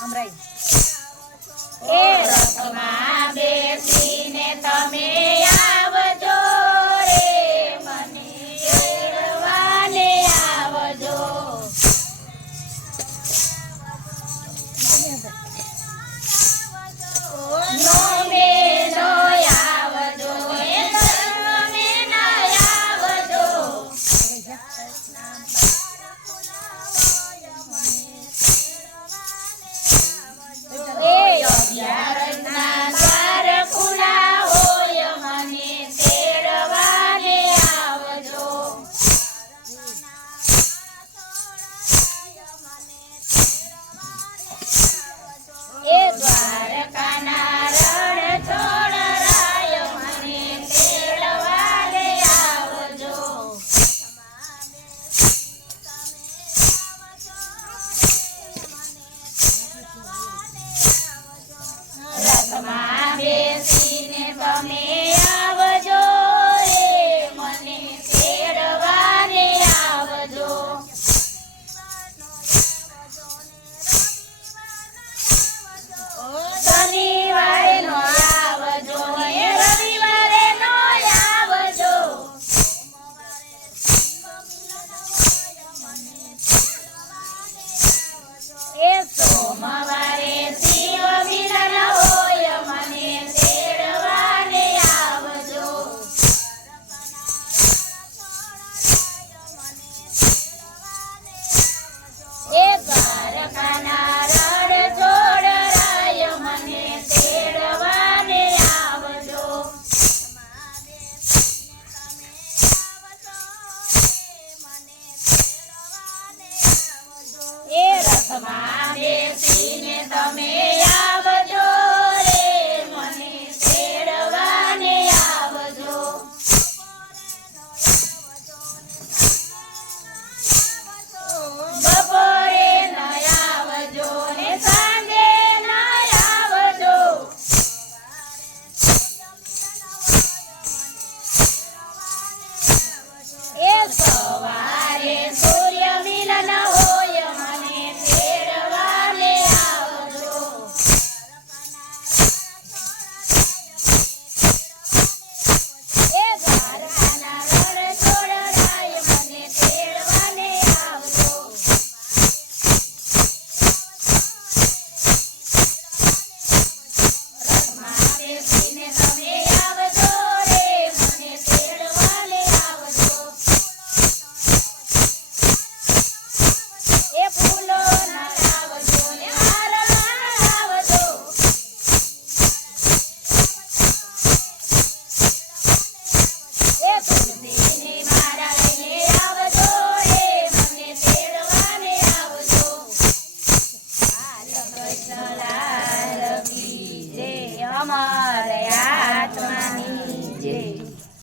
હમરાઈ એ રસમાં Mas Krishna લાલ કી જય અમાર